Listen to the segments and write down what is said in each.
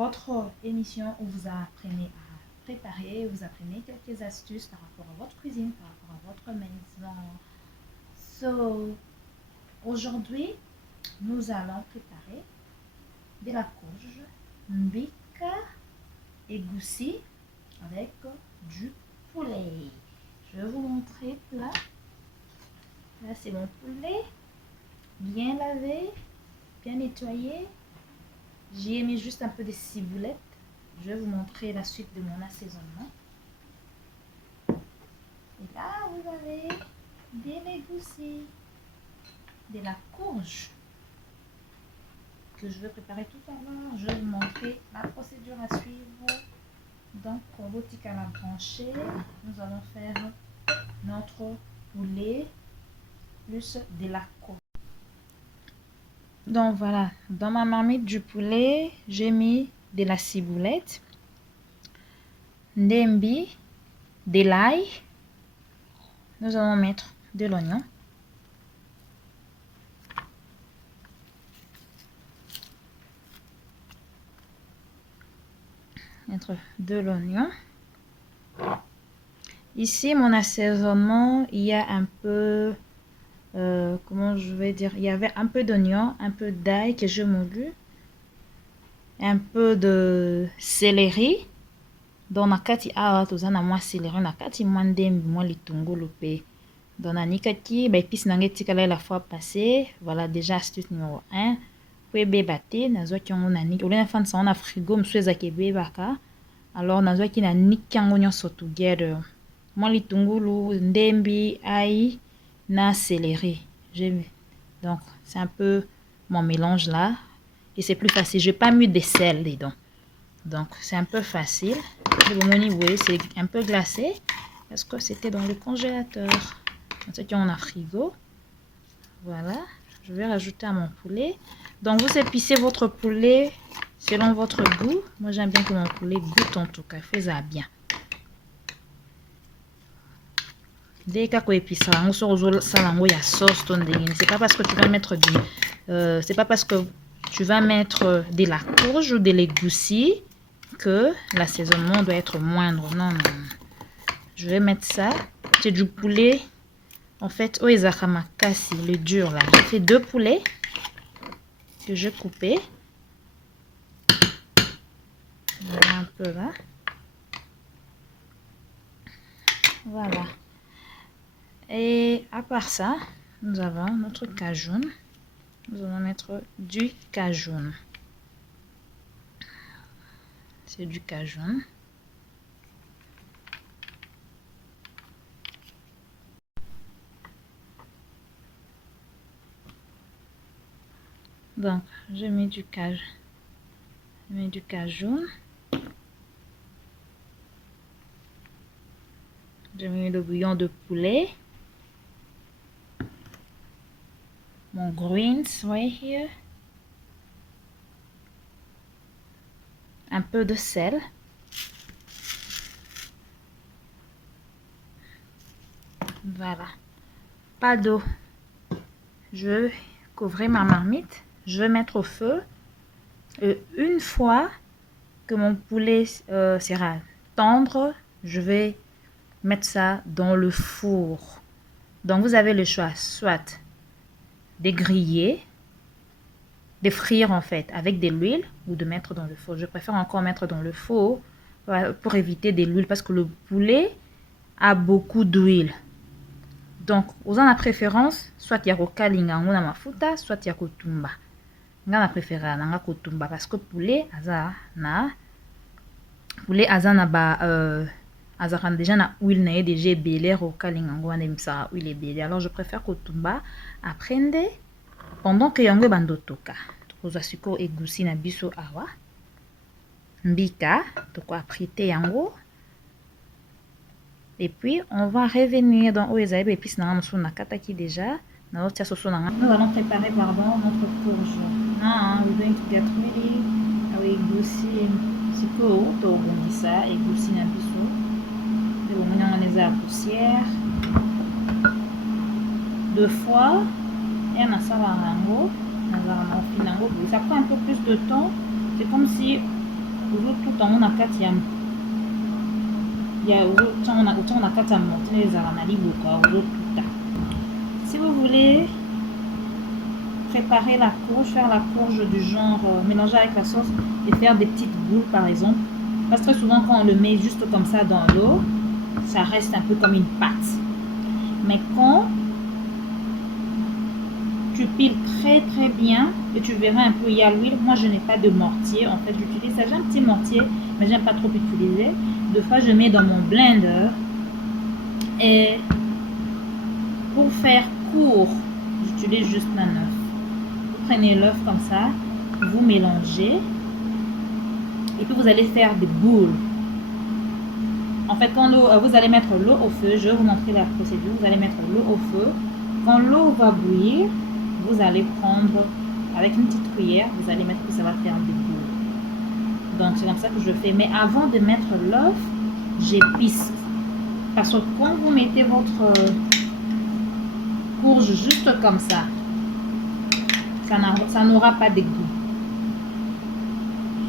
votre émission où vous apprenez à préparer, vous apprenez quelques astuces par rapport à votre cuisine, par rapport à votre maison. So, aujourd'hui, nous allons préparer de la courge, mbika et goussi avec du poulet. Je vais vous montrer là. Là, c'est mon poulet, bien lavé, bien nettoyé. J'y ai mis juste un peu de ciboulette. Je vais vous montrer la suite de mon assaisonnement. Et là, vous avez des goussi, de la courge que je vais préparer tout à l'heure. Je vais vous montrer la procédure à suivre. Donc, robotique à la branchée, nous allons faire notre poulet plus de la courge. Donc voilà, dans ma marmite du poulet, j'ai mis de la ciboulette, ndembi, de l'ail. Nous allons mettre de l'oignon. Mettre de l'oignon. Ici, mon assaisonnement, il y a un peu, comment je vais dire, il y avait un peu d'oignon, un peu d'ail que j'ai moulu, un peu de céleri. Donc nakati awa tozana mwa céleri nakati mwa ndembi mwa litungulu pe. Donc nanikaki ba épice nange tikala la fois passée. Voilà déjà astuce numéro 1. Pour bébate nazwaki yango na niki. Olena fan sa na frigo msweza ke bebaka. Alors nazwaki na niki yango nyonso together. Mwa litungulu, ndembi, ail na céleri. Donc c'est un peu mon mélange là et c'est plus facile. Je n'ai pas mis de sel dedans. Donc c'est un peu facile. C'est un peu glacé parce que c'était dans le congélateur. Ensuite on a frigo. Voilà, je vais rajouter à mon poulet. Donc vous épicez votre poulet selon votre goût. Moi j'aime bien que mon poulet goûte en tout cas, faites-ça bien. Dès que épicer, c'est pas parce que tu vas mettre du, c'est pas parce que tu vas mettre de la courge ou de l'égoussi que l'assaisonnement doit être moindre. Non, non. Je vais mettre ça. C'est du poulet. En fait, oezahamakasi, le dur là. J'ai fait 2 poulets que j'ai coupés. Voilà un peu là. Voilà. Et à part ça, nous avons notre cajoun. Nous allons mettre du cajoun. C'est du cajoun. Donc, je mets du cajoun. Je mets le bouillon de poulet. Mon greens right here. Un peu de sel. Voilà. Pas d'eau. Je vais couvrir ma marmite. Je vais mettre au feu. Et une fois que mon poulet sera tendre, je vais mettre ça dans le four. Donc vous avez le choix, soit de griller, de frire en fait avec de l'huile ou de mettre dans le four. Je préfère encore mettre dans le four pour éviter de l'huile parce que le poulet a beaucoup d'huile. Donc, vous en avez préférence, soit il y a rokalinga na mafuta, soit il y a kotumba. Nga na préféré na kotumba parce que poulet aza na ba azaka déjà na huile na déjà belé rokalinga ngwana misa huile belé. Alors je préfère kotumba aprende pendant que yango bandotoka. Tokozwa siko egusi na biso awa. Mbika toko aprité yango. Et puis, on va revenir dans Oezaïbe et puis déjà. Nous allons préparer notre courge. We're going to get ready. Egusi siko to bongisa egusi na biso. De bomona neza poussière. 2 fois et on a ça ça prend un peu plus de temps. C'est comme si ozotuta yango na kati ya ozotiango na kati ya mortier ezala na liboka ozotuta. Si vous voulez préparer la courge, faire la courge du genre mélanger avec la sauce et faire des petites boules par exemple, parce que très souvent quand on le met juste comme ça dans l'eau, ça reste un peu comme une pâte. Mais quand tu piles très très bien et tu verras un peu, il y a l'huile. Moi je n'ai pas de mortier, en fait j'utilise ça, j'ai un petit mortier mais j'aime pas trop utiliser. Deux fois je mets dans mon blender et pour faire court j'utilise juste un œuf. Vous prenez l'œuf comme ça, vous mélangez et puis vous allez faire des boules. En fait quand vous allez mettre l'eau au feu, je vais vous montrer la procédure. Vous allez mettre l'eau au feu, quand l'eau va bouillir, vous allez prendre avec une petite cuillère, vous allez mettre, ça va faire des boules. Donc c'est comme ça que je fais. Mais avant de mettre l'œuf, j'épice. Parce que quand vous mettez votre courge juste comme ça n'aura pas de goût.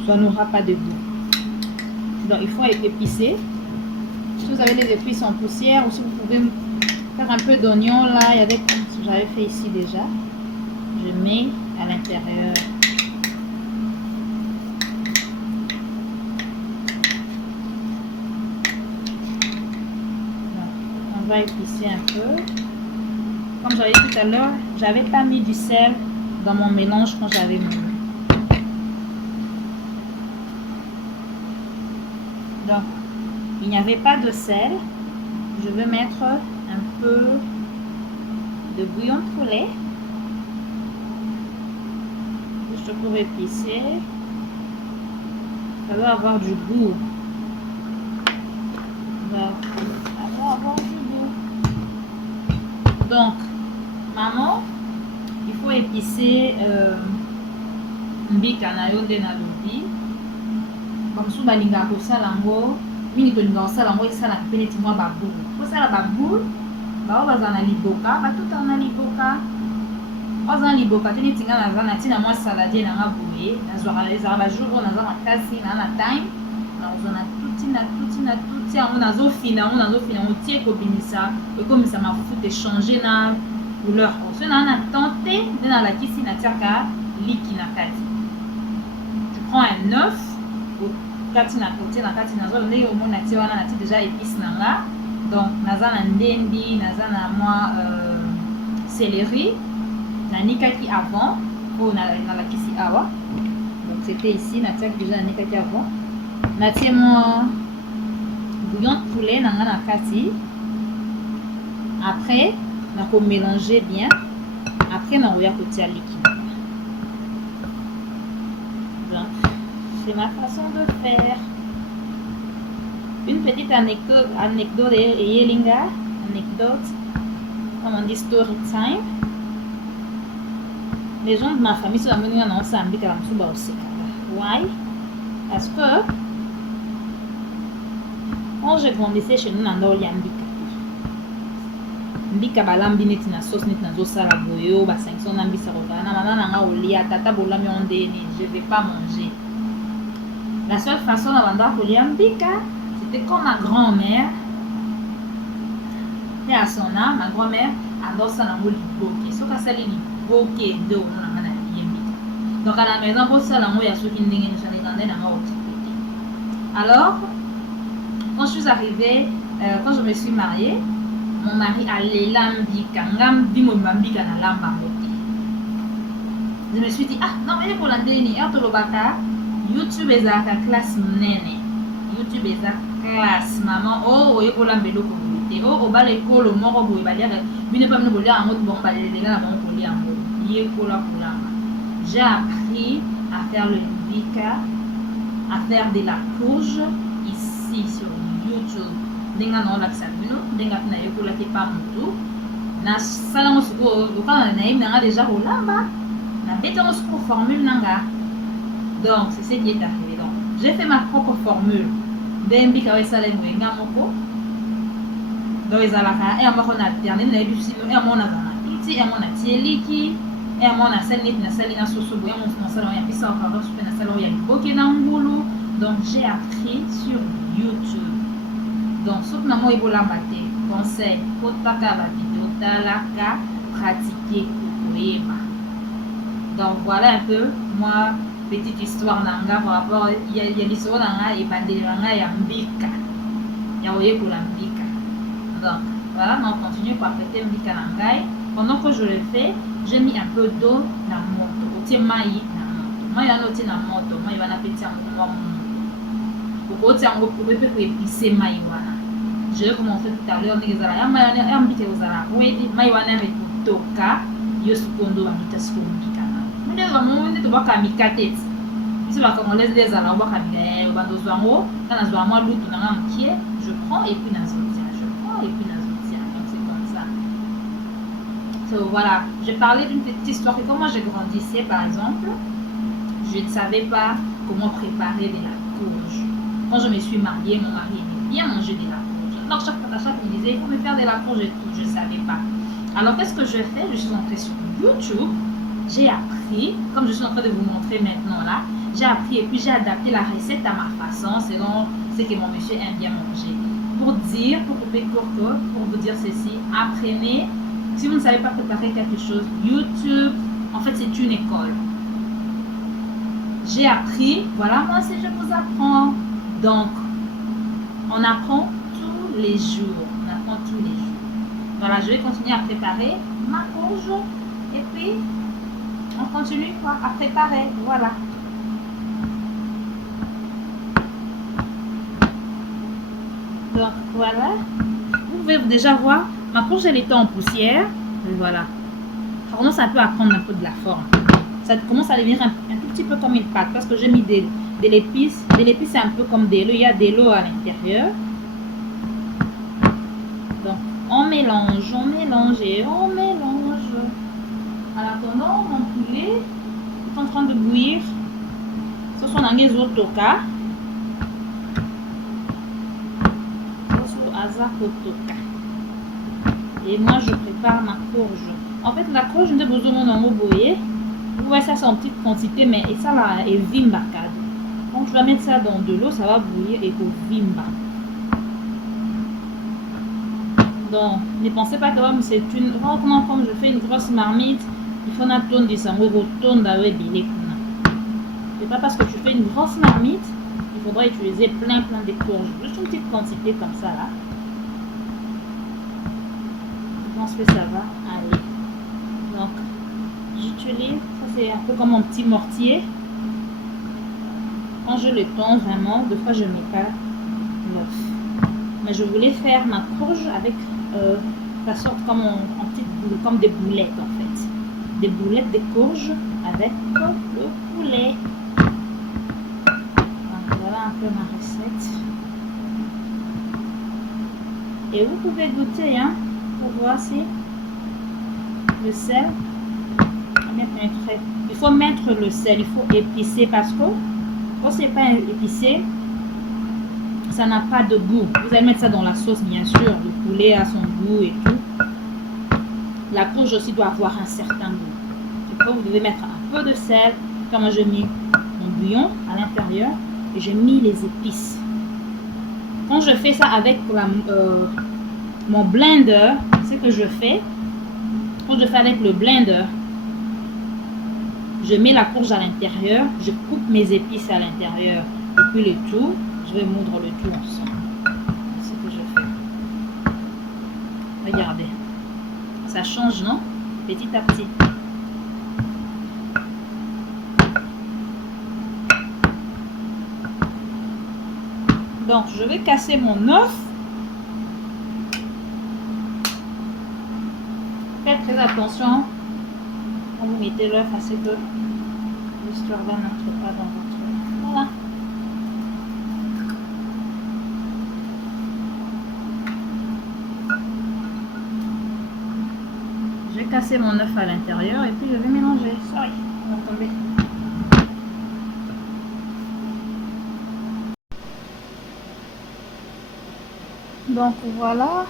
Ça n'aura pas de goût. Donc il faut épicer. Si vous avez les épices en poussière ou si vous pouvez faire un peu d'oignon là, il y avait, j'avais fait ici déjà. Je mets à l'intérieur. On va épicer un peu. Comme j'avais dit tout à l'heure, j'avais pas mis du sel dans mon mélange quand j'avais mis. Donc, il n'y avait pas de sel. Je vais mettre un peu de bouillon de poulet. Juste pour épicer. Ça doit avoir du goût. Ça doit avoir du goût. Donc, maman, il faut épicer mbika na yo nde na lobi. Comme sous balinga ko salango, mingi to linga salango isala pene ti mwa baboule. Ko sala baboule, ba baza na liboka, ba tout na liboka. Oza liboka tuni tinga na zana tina mwa salade na nga boye, na zwara les arba jour na zana kasi na time. Na ozona tuti yango nazo fina on tie ko bimisa, e comme ça m'a foutu changer na couleur. So na tenté de na la kisi na tiaka liki na kati. Tu prends un œuf kati na côté na kati na zo ndenge omona ti wana na ti déjà épice na nga. Donc naza na ndendi, naza na mwa céleri na nikaki avant pour na la kisi awa. Donc c'était ici na tiaki déjà na nikaki avant. Na tie mwa bouillon de poulet na nga na kati. Après na ko mélanger bien. Après na oya ko tia liki. Donc c'est ma façon de faire. Une petite anecdote et yelinga, anecdote, comme on dit story time. Les gens de ma famille sont venus en ensemble avec la mouba aussi. Why? Parce que quand je grandissais chez nous, on a eu mbika. Mbika balambi neti na sauce neti na zo sala boyo, ba 500 na mbisa rokana, maman na nga olia, tata bolami ondeni, je vais pas manger. La seule façon d'avoir kolia mbika, c'était comme ma grand-mère. Et à son âme, ma grand-mère adore ça dans le liboke. Sauf qu'à ça, les liboke de on a mana mbika. Donc à la maison, pour ça, il y a ceux qui n'ont jamais dans ma. Alors, quand je suis arrivée, quand je me suis mariée, mon mari allait l'ambika, ngambi mo mbika na lamba moki. Je me suis dit ah non mais pour l'andeni, ertolobaka YouTube ezaka classe nene. YouTube ezaka classe maman oh oyekola mbelo ko te oh obale kolo moko boye baliaka bine pa mino bolia ango bon balela na mon kolia ango yekola kulanga. J'ai appris à faire le mbika, à faire de la courge ici sur YouTube. Denga no la sabino denga na yokola ke pa mutu na sala mo suko lokana na nga déjà olamba na beta mo suko formule nanga. Donc c'est ce qui est arrivé. Donc j'ai fait ma propre formule d'embika wa sala mo nga moko donc ezalaka et amako na alterner na ebisino et amona na iti et amona tieliki et amona sali na soso boya mo na sala ya pisa pardon super na sala ya liboke na ngulu. Donc, j'ai appris sur YouTube. Donc, ce que je veux dire, conseil, pour la vidéo, talaka, pratiquer, donc, voilà un peu, moi, petite histoire nanga par rapport, il y a l'histoire nanga et bandé nanga ya mbika. Il y a oye pour la mbika. Donc, voilà, on continue par péter mbika nangai. Pendant que je le fais, j'ai mis un peu d'eau dans la moto. Otie maï dans la moto. Moi, il y a un outil dans la moto. Moi, il va n'appeler un moment. Pour otie un gros, pour épicer maï wana. Je vais commencer tout à l'heure. Il y a un mbika aux arabes. Oui, maï wana avec toka. Yosukondo mbika mbika. Nde vraiment nde tobaka mikate biso bakongolaise les ala obaka mikate bandozwa yango nga nazwa mwa lutu nanga mokie je prends et puis nazotia donc c'est comme ça. So voilà, je parlais d'une petite histoire que quand moi je grandissais par exemple, je ne savais pas comment préparer de la courge. Quand je me suis mariée, mon mari aimait bien manger de la courge, donc chaque fois il me disait il faut me faire de la courge et tout, je ne savais pas. Alors qu'est-ce que je fais? Je suis entrée sur YouTube. J'ai appris, comme je suis en train de vous montrer maintenant là, j'ai appris et puis j'ai adapté la recette à ma façon selon ce que mon monsieur aime bien manger. Pour couper court, pour vous dire ceci, apprenez. Si vous ne savez pas préparer quelque chose, YouTube, en fait c'est une école. J'ai appris, voilà moi si je vous apprends. Donc, on apprend tous les jours. Voilà, je vais continuer à préparer ma courge et puis on continue quoi, à préparer, voilà. Donc voilà, vous pouvez déjà voir, ma courge elle était en poussière, et voilà. Ça commence un peu à prendre un peu de la forme. Ça commence à devenir un tout petit peu comme une pâte parce que j'ai mis de l'épice. De l'épice c'est un peu comme de l'eau, il y a de l'eau à l'intérieur. Donc on mélange et on mélange. En attendant, mon poulet est en train de bouillir. Ce sont les autres toka. Et moi, je prépare ma courge. En fait, la courge, je besoin de bouillir. Vous voyez, ça, c'est en petite quantité, mais et ça, là, est vimba. Donc, je vais mettre ça dans de l'eau, ça va bouillir et au vimba. Donc, ne pensez pas que c'est une... Comme je fais une grosse marmite, il faut une tonne de sango, tonne d'avec bilé. C'est pas parce que tu fais une grosse marmite, il faudra utiliser plein de courges. Juste une petite quantité comme ça là. Je pense que ça va aller. Donc, j'utilise, ça c'est un peu comme mon petit mortier. Quand je le tends vraiment, des fois je mets pas l'œuf. Mais je voulais faire ma courge avec ça sort comme en petites boules, comme des boulettes en fait. Des boulettes de courge avec le poulet. Donc voilà un peu ma recette. Et vous pouvez goûter hein, pour voir si le sel. Il faut mettre le sel, il faut épicer parce que quand c'est pas épicé, ça n'a pas de goût. Vous allez mettre ça dans la sauce bien sûr, le poulet a son goût et tout. La courge aussi doit avoir un certain goût. Après, vous devez mettre un peu de sel. Comme j'ai mis mon bouillon à l'intérieur et j'ai mis les épices. Quand je fais ça avec mon blender, ce que je fais, quand je fais avec le blender, je mets la courge à l'intérieur, je coupe mes épices à l'intérieur et puis le tout, je vais moudre le tout ensemble. C'est ce que je fais. Regardez. Ça change, non? Petit à petit. Donc, je vais casser mon œuf. Faites très attention quand vous mettez l'œuf à ce que l'histoire n'entre pas dans votre... Voilà. J'ai cassé mon œuf à l'intérieur et puis je vais mélanger. Sorry, on va tomber. Donc voilà,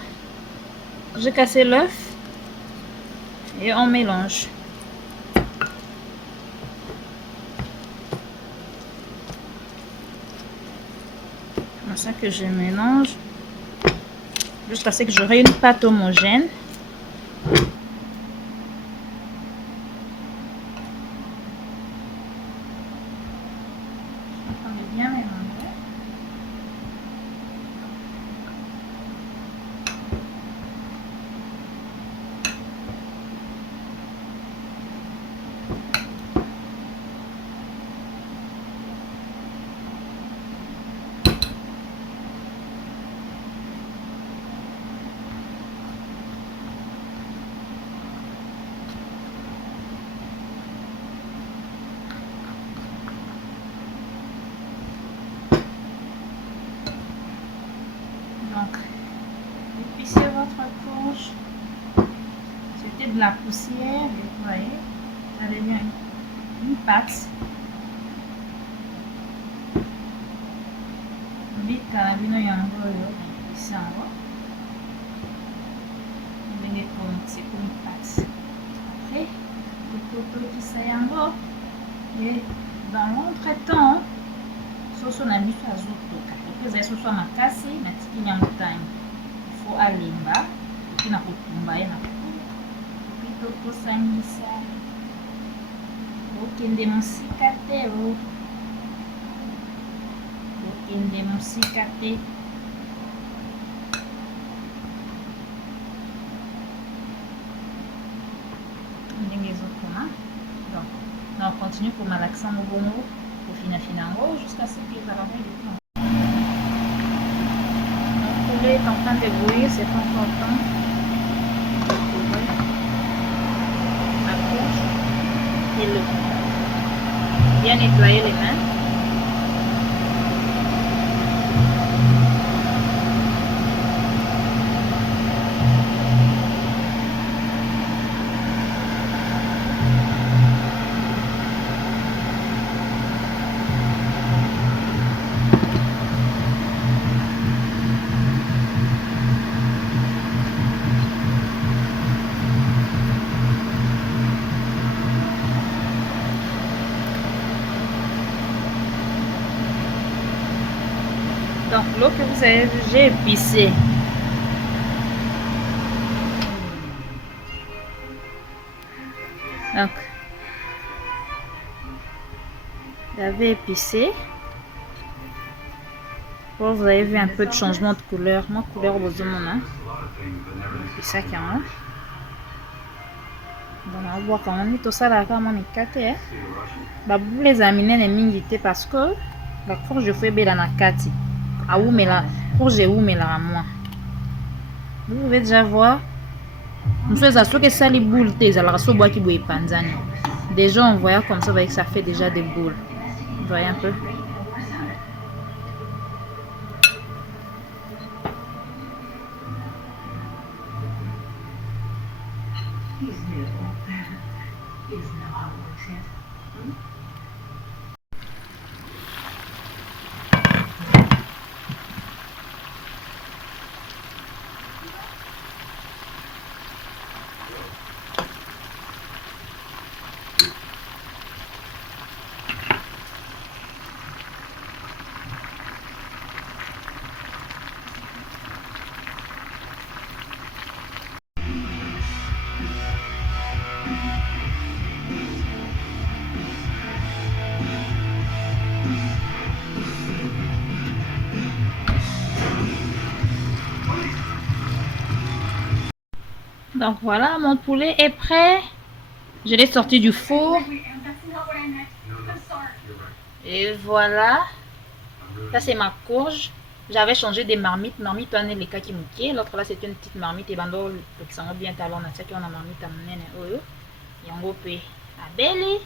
j'ai cassé l'œuf et on mélange. comme ça que je mélange jusqu'à ce que j'aurai une pâte homogène. Bien mélanger. Donc, épicez votre courge. C'était de la poussière, vous voyez, ça devient une pâte. Vite, carabino yango yo, épicez en haut. Vous venez comme c'est comme une pâte. Après, le poteau qui s'ayango. Et dans l'entretemps, soso na biso azotoka. Et puis, soso makasi, na tiki nyango time. Il faut alimba, et puis na kotumba ye na tokosangisa okende mosika te okende mosika te. Ndenge ezokoma. Donc on continue pour malaxer mon bongo pour finir jusqu'à ce que les aromates du temps. Mon poulet est en train de bouillir, c'est pas encore temps. Et l'eau. Bien nettoyer les mains. Donc l'eau que vous avez vu, j'ai épicé. Donc, j'avais épicé. Bon, vous avez vu un peu de changement de couleur. Ma couleur aux hommes, c'est ça qui est là. Donc, on va voir comment on tout ça là, comment on est caté. Bah, vous les amenez les mingité parce que la courge je fais bien dans la kati. Ah où mais la courge est où mais là à moi. Vous pouvez déjà voir. Nous faisons ça que ça les boules tes alors ça bois qui boit panzani. Déjà on voit comme ça avec ça fait déjà des boules. Vous voyez un peu. Donc voilà, mon poulet est prêt. Je l'ai sorti du four. Et voilà. Ça c'est ma courge. J'avais changé des marmites. Marmite on est les cas qui mouquaient. L'autre là c'était une petite marmite et bando le qui sont bien talon. On a ça qui on a marmite à mener oyo. Yango pe abeli.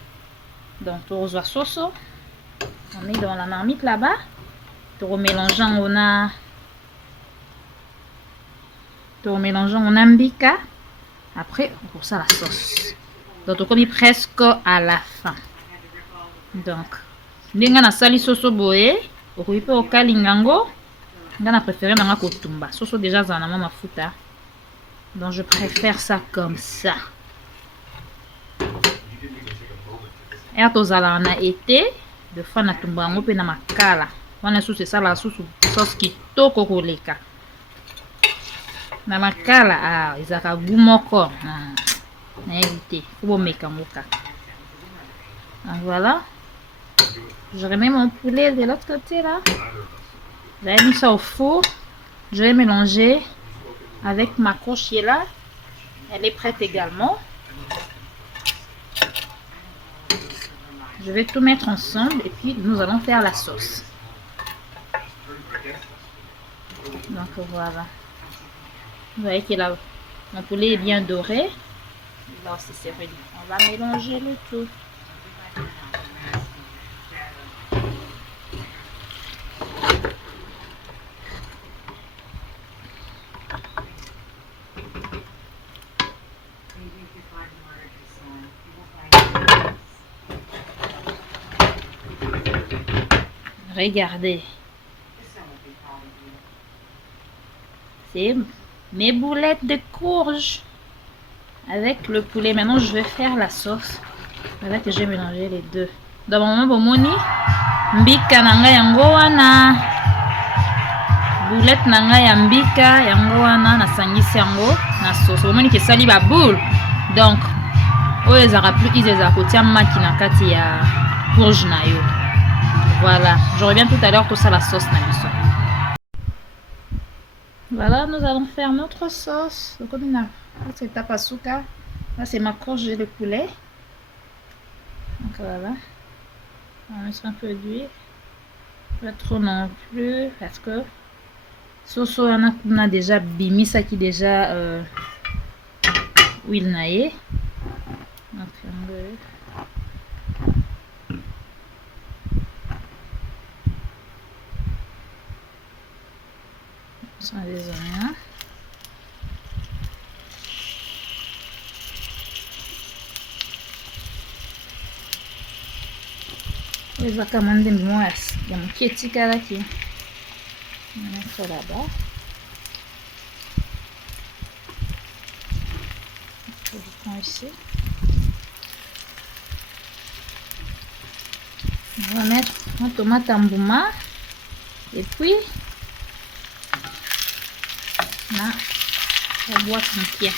Donc pour rejoindre soso. On est dans la marmite là-bas. Pour mélangeant on a. Pour mélangeant on a mbika. Après, pour ça la sauce. Donc, on est presque à la fin. Donc, ndenge na sali soso boye, okoki pe okalinga ngo, nga na préféré nanga kotumba. Soso déjà za na mafuta. Donc, je préfère ça comme ça. Et tozala na été, de fois na tumba ngo pe na makala. Wana sous c'est ça la sauce sauce kitoko koleka na makala ezaka goût moko na éviter faut bomeka moka. Voilà, je remets mon poulet de l'autre côté là. J'avais mis ça au four. Je vais mélanger avec ma courge qui est là. Elle est prête également. Je vais tout mettre ensemble et puis nous allons faire la sauce. Donc voilà. Vous voyez que là, mon poulet est bien doré. Là aussi c'est ready. On va mélanger le tout. Regardez. C'est mes boulettes de courge avec le poulet. Maintenant, je vais faire la sauce. Voilà que j'ai mélangé les deux. Dans mon moment, bomoni, mbika nanga yango wana. Boulette nanga ya mbika yango wana na sangisi yango na sauce. Bomoni ke sali ba boule. Donc, oyo ezaka plus easy ezaka kotia maki na kati ya courge na yo. Voilà, je reviens tout à l'heure pour ça la sauce na biso. Voilà, nous allons faire notre sauce. Donc on a c'est tapasuka. Là c'est ma courge et le poulet. Donc voilà. On va mettre un peu d'huile. Pas trop non plus parce que sauce on a déjà bimi ça qui déjà huile naie. Donc on va sans les oignons. Les vacamandes de moi, il y a mon petit là qui. On va mettre là-bas. Je prends ici. On va mettre une tomate en bouma et puis la boîte en pied.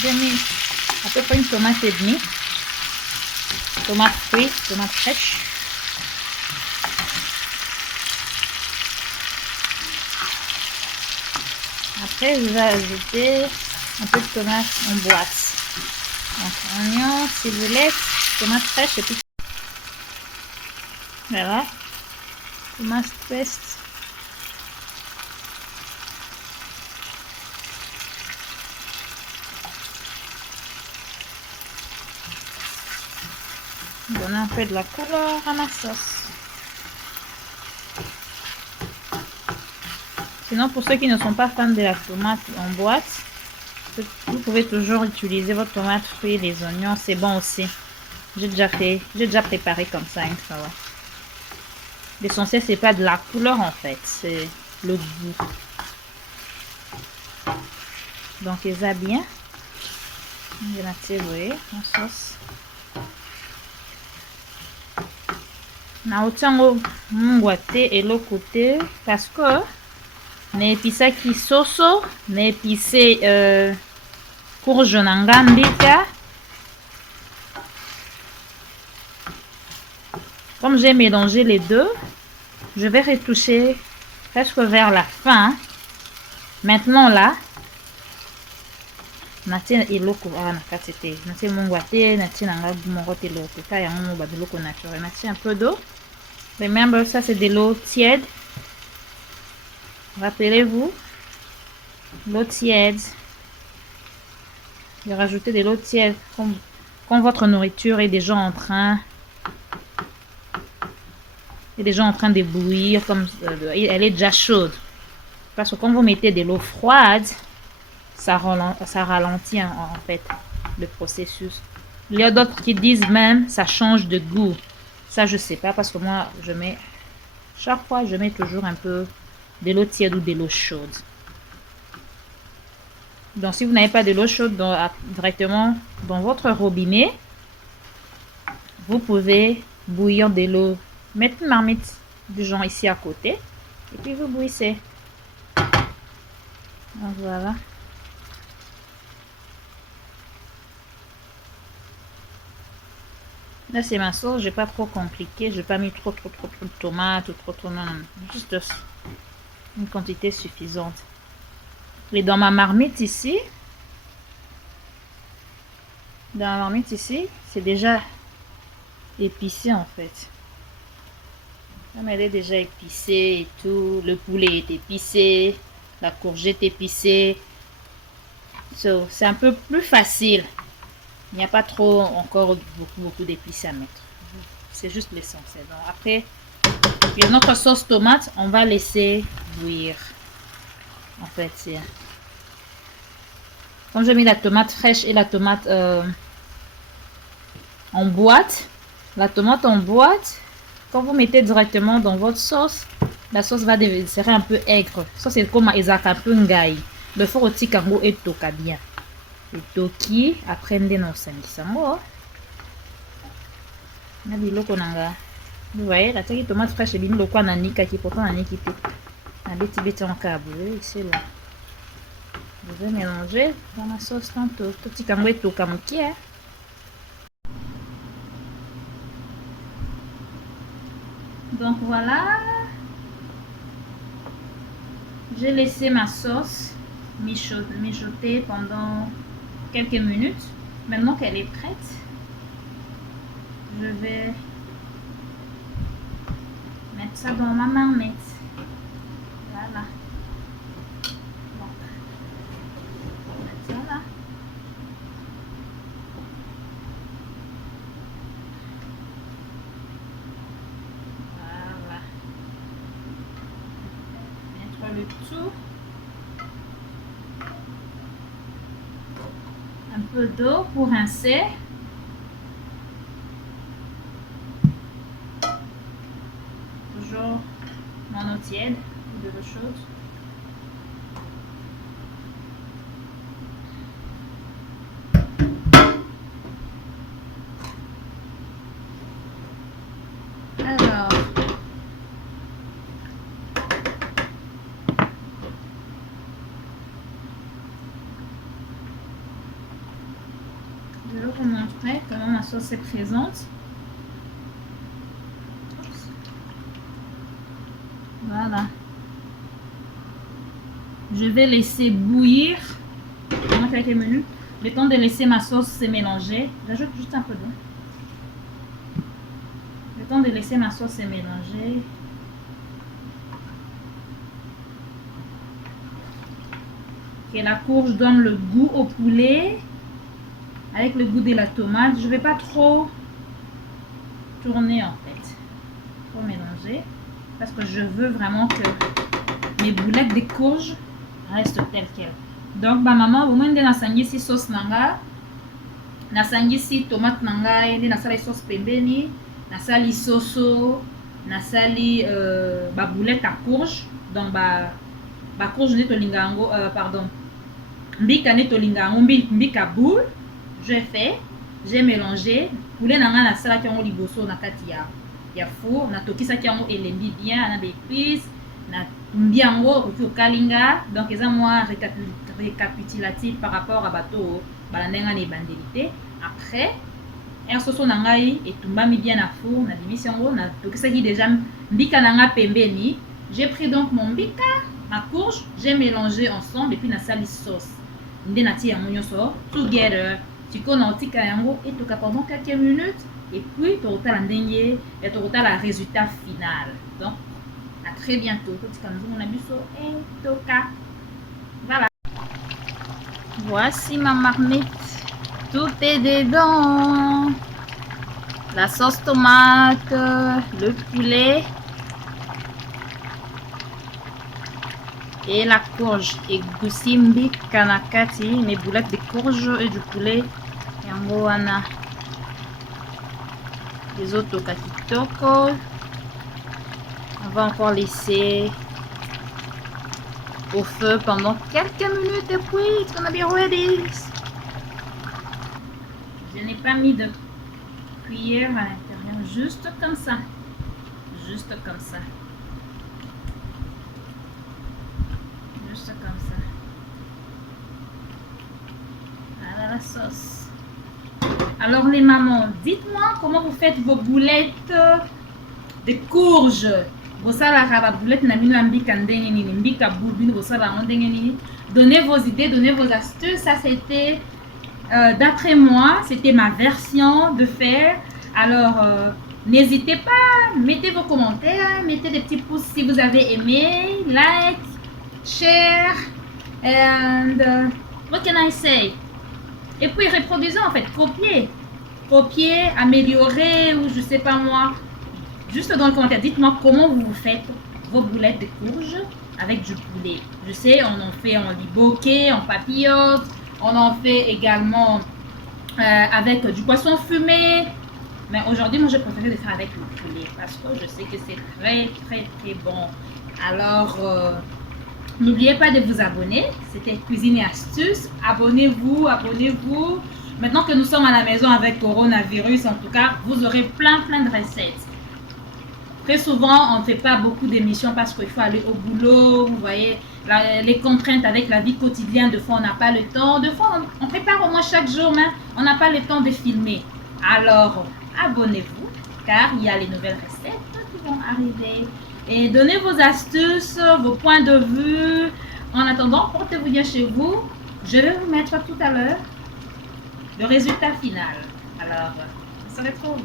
J'ai mis à peu près une tomate et demie, tomate frite, tomate fraîche. Après, je vais ajouter un peu de tomate en boîte. Donc, oignon, ciboulette, tomate fraîche et puis voilà, tomate paste. Donner un peu de la couleur à ma sauce. Sinon, pour ceux qui ne sont pas fans de la tomate en boîte, vous pouvez toujours utiliser votre tomate frite, les oignons, c'est bon aussi. J'ai déjà préparé comme ça une fois. L'essentiel, c'est pas de la couleur en fait, c'est le goût. Donc, ils va bien. Je la tirer en sauce. Na otiango mungwa te eloko te parce que na episaki soso na épicé courge na nga mbika. Comme j'ai mélangé les deux, je vais retoucher presque vers la fin. Maintenant là, natie eloko awa na kati te, natie mongwa te, natie nanga moko te loto ka yango ba biloko naturel. Natie un peu d'eau. Remember, ça c'est de l'eau tiède. Rappelez-vous, l'eau tiède. De rajouter de l'eau tiède quand votre nourriture est déjà en train de bouillir, comme elle est déjà chaude. Parce que quand vous mettez de l'eau froide, ça ralentit en fait le processus. Il y a d'autres qui disent même ça change de goût. Ça je sais pas parce que moi chaque fois je mets toujours un peu de l'eau tiède ou de l'eau chaude. Donc si vous n'avez pas de l'eau chaude directement dans votre robinet, vous pouvez bouillir de l'eau, mettre une marmite du genre ici à côté et puis vous bouillissez. Donc voilà. Là c'est ma sauce, j'ai pas trop compliqué, j'ai pas mis trop de tomates ou trop non, juste une quantité suffisante. Et dans ma marmite ici, c'est déjà épicé en fait. Comme elle est déjà épicée et tout, le poulet est épicé, la courgette épicée. So, c'est un peu plus facile. Il n'y a pas trop encore beaucoup d'épices à mettre. C'est juste l'essentiel. Donc après, notre sauce tomate, on va laisser bouillir. En fait, c'est... Comme j'ai mis la tomate fraîche et la tomate en boîte, quand vous mettez directement dans votre sauce, la sauce va devenir un peu aigre. Ça, c'est comme un peu ngai. Le fort aussi kango et toka bien. Et toki, après, on a sangisango. On a biloko nanga. Vous voyez, la tomate fraîche et bien le quoi nanika qui pourtant nanika qui a des petits en câble ici là. Je vais mélanger dans la sauce tantôt. Petit kango et toka moki. Donc voilà, j'ai laissé ma sauce mijoter pendant quelques minutes. Maintenant qu'elle est prête, je vais mettre ça dans ma marmite. Voilà. Donc, on va mettre ça là. Le tout, un peu d'eau pour rincer, toujours mon eau tiède ou de l'eau chaude. Alors, je vais vous montrer comment ma sauce est présente. Voilà. Je vais laisser bouillir pendant quelques minutes. Le temps de laisser ma sauce se mélanger. J'ajoute juste un peu d'eau. Le temps de laisser ma sauce se mélanger. Que la courge donne le goût au poulet. Avec le goût de la tomate. Je ne vais pas trop tourner en fait. Trop mélanger. Parce que je veux vraiment que mes boulettes de courge restent telles quelles. Donc, ma maman, au moins, de la sangisi sauce nanga. Na sangisi tomate nanga. Et na sali sauce pembeni. Na sali soso. Na sali ba boulette à courge. Donc, ba courge de tolingango. Pardon. Mbika ne tolingango. Mbika boule. J'ai mélangé. Poulet nanga na sala kiango liboso na kati ya four. Na tokisa kiango elembi bien. Na d'épices. Na mbiango oki okalinga. Donc eza moi récapitulatif par rapport à bateau balandenga ne bandelité. Après un soso nangai etumbami bien na four na limisi yango na tokisa ki déjà mbika nanga pembeni. J'ai pris donc mon mbika, ma courge, j'ai mélangé ensemble et puis na sali sauce. nde natie yango nyonso together sikoyo naotika yango etoka pendant quelques minutes et puis tokotala ndenge tokotala résultat final. Donc à très bientôt. Totika nzungu na biso etoka. Voilà, voici ma marmite, tout est dedans, la sauce tomate, le poulet et la courge. Et Gusimbi Kanakati, mes boulettes de courge et du poulet. Yango wana. Les autres kakitoko. On va encore laisser au feu pendant quelques minutes et puis it's gonna be ready. Je n'ai pas mis de cuillère à l'intérieur, juste comme ça. Juste comme ça. Juste comme ça. Voilà la sauce. Alors les mamans, dites-moi comment vous faites vos boulettes de courge. Bosalaka boulette na bino mbika ndenge nini, mbika boulbine bosala ndenge nini. Donnez vos idées, donnez vos astuces. Ça c'était d'après moi, c'était ma version de faire. Alors n'hésitez pas, mettez vos commentaires, mettez des petits pouces si vous avez aimé, like, share, and what can I say? Et puis reproduisez en fait, copier, améliorer ou je sais pas moi. Juste dans le commentaire, dites-moi comment vous faites vos boulettes de courge avec du poulet. Je sais, on en fait en liboqué, en papillote, on en fait également avec du poisson fumé. Mais aujourd'hui, moi, je préfère le faire avec le poulet parce que je sais que c'est très, très, très bon. Alors, n'oubliez pas de vous abonner. C'était Cuisine et Astuces. Abonnez-vous, abonnez-vous. Maintenant que nous sommes à la maison avec coronavirus, en tout cas, vous aurez plein de recettes. Très souvent, on ne fait pas beaucoup d'émissions parce qu'il faut aller au boulot. Vous voyez, les contraintes avec la vie quotidienne. De fois, on n'a pas le temps. De fois, on prépare au moins chaque jour, mais on n'a pas le temps de filmer. Alors, abonnez-vous, car il y a les nouvelles recettes qui vont arriver. Et donnez vos astuces, vos points de vue. En attendant, portez-vous bien chez vous. Je vais vous mettre tout à l'heure le résultat final. Alors, on se retrouve.